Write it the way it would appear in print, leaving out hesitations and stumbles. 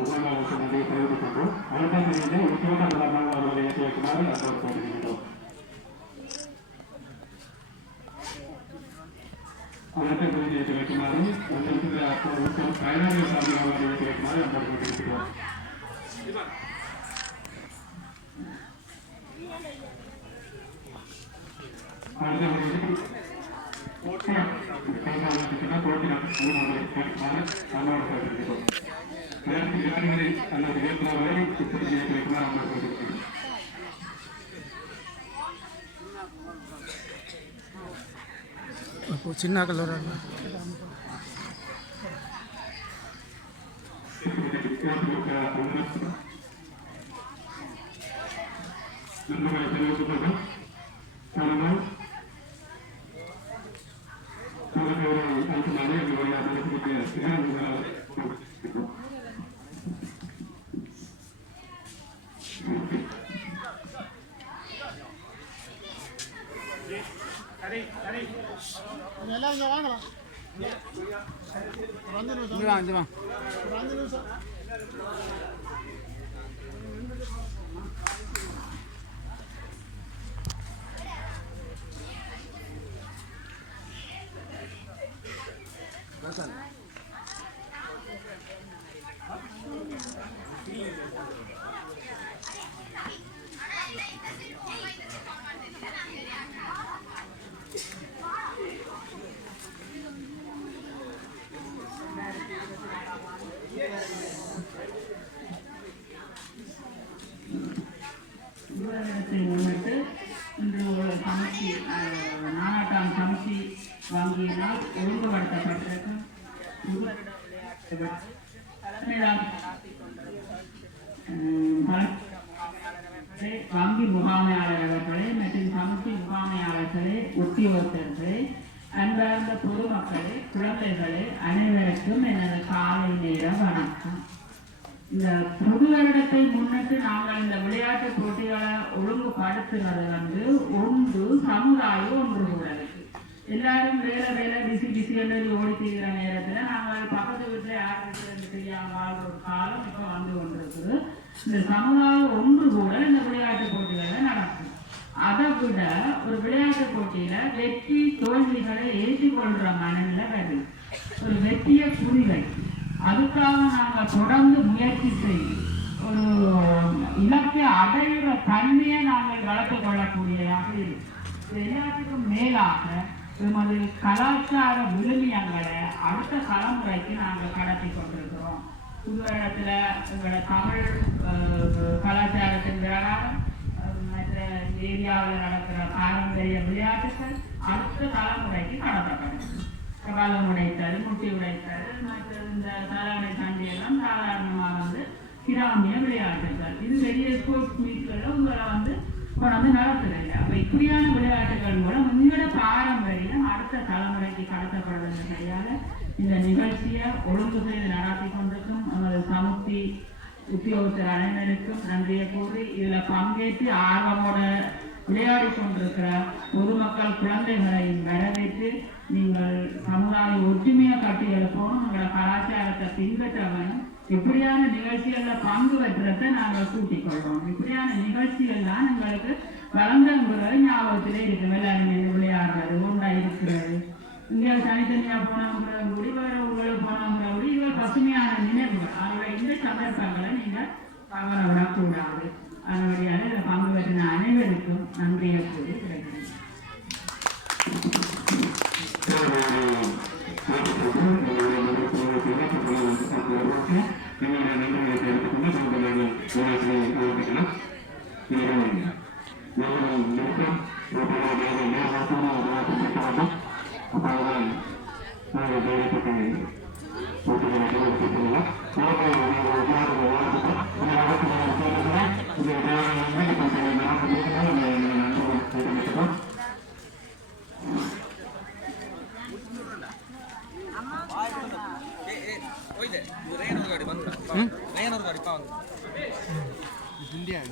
முதலமைச்சர் தெரிவித்துக்கொண்டு அடுத்த பிரிவிலே சிவந்த முதல்வர் அவர்களை ஏற்றி வைக்குமாறு அன்போடு கேட்டுக்கொள்கிறோம். அடுத்த பிரிவில் ஏற்றி வைக்குமாறு பயனாளிகள் சார்பில் அவர்களை ஏற்றி வைக்குமாறு அன்போடு கேட்டுக்கொள்கிறோம். அடுத்த பிரிவில் சின்ன கலர் எல்லாம் இங்கே வாங்கலாம் முன்னிட்டு இன்று ஒரு சமைச்சி நானாட்டாம் சமைச்சி வாங்கியதால் ஒழுங்குபடுத்தப்பட்டிருக்கும் வங்கி முகாமையாளர் அவர்களே மற்றும் சமைச்சி முகாமையாளர்களே உத்தியோகத்தர்களே அன்பார்ந்த பொதுமக்களே குழந்தைகளே அனைவருக்கும் எனது காலை நேர வணக்கம். இந்த புது வருடத்தை முன்னிட்டு நாங்கள் இந்த விளையாட்டு போட்டிகளை ஒழுங்குபடுத்துறது ஒன்று சமுதாயம் ஒன்று கூடது. எல்லாரும் வேலை பிசி ஓடி தீர்கிற நேரத்தில் நாங்கள் பக்கத்து வீட்டில் யார் வீட்டில் தெரியாமல் வாழ்ற ஒரு காலம் இப்போ வந்து கொண்டிருக்குது. இந்த சமுதாயம் ஒன்று கூட இந்த விளையாட்டு போட்டிகளை நடக்கும். அதை விட ஒரு விளையாட்டு போட்டியில வெற்றி தோல்விகளை ஏற்றுக்கொள்ற மனநிலை வருது. ஒரு வெற்றியை புரிவை அதுக்காக நாங்கள் தொடர்ந்து முயற்சி செய்து ஒரு இலக்கை அடைகிற தன்மையை நாங்கள் வளர்த்து கொள்ளக்கூடியதாக இருக்கு. எல்லாத்துக்கும் மேலாக எமது கலாச்சார விழுமியங்களை அடுத்த தலைமுறைக்கு நாங்கள் கடத்தி கொண்டிருக்கிறோம். புது இடத்துல எங்களோட தமிழ் கலாச்சாரத்தின் பிரகாரம் மற்ற ஏரியாவில் நடக்கிற பாரம்பரிய விளையாட்டுகள் அடுத்த தலைமுறைக்கு கடத்தப்படும். கபாலம் உடைத்தல், முட்டி உடைத்தல், மற்ற இந்த தலைவனை சண்டையெல்லாம் சாதாரணமாக கிராமிய விளையாட்டுகள். இது பெரிய ஸ்போர்ட்ஸ் மீட்களில் உங்களை கொண்டாந்து நடத்துறீங்க. அப்போ இப்படியான விளையாட்டுகள் மூலம் உங்களோட பாரம்பரியம் அடுத்த தலைமுறைக்கு கடத்தப்படுவது கையால் இந்த நிகழ்ச்சியை ஒழுங்கு செய்து நடத்தி கொண்டிருக்கும் நமது சமுத்தி உத்தியோகத்தர் அனைவருக்கும் நன்றியை கூறி இதில் பங்கேற்று ஆர்வமோட விளையாடி கொண்டிருக்கிற பொதுமக்கள் குழந்தைகளையும் வரவேற்று நீங்கள் சமுதாய ஒற்றுமையை கட்டி எழுப்பணும், உங்களோட கலாச்சாரத்தை பின்பற்ற வேணும். இப்படியான நிகழ்ச்சிகளில் பங்கு பெற்றதை நாங்கள் கூட்டிக் கொள்வோம். இப்படியான நிகழ்ச்சிகள் தான் எங்களுக்கு வளர்ந்தங்கிறது ஞாபகத்திலே இருக்கும். எல்லாருமே விளையாடுறது ஒன்றா இருக்கிறது. இங்கே தனித்தனியாக போனவங்க கூடி வேறு ஊர்களுக்கு போனவங்க கூடி இவர் பசுமையான நினைவுகள். அவருடைய இந்த சந்தர்ப்பங்களை நீங்கள் தவற விடக்கூடாது. அதனுடையாக இதில் பங்கு பெற்றின அனைவருக்கும் நன்றியை கூறி கிடைக்கிறேன். Gracias.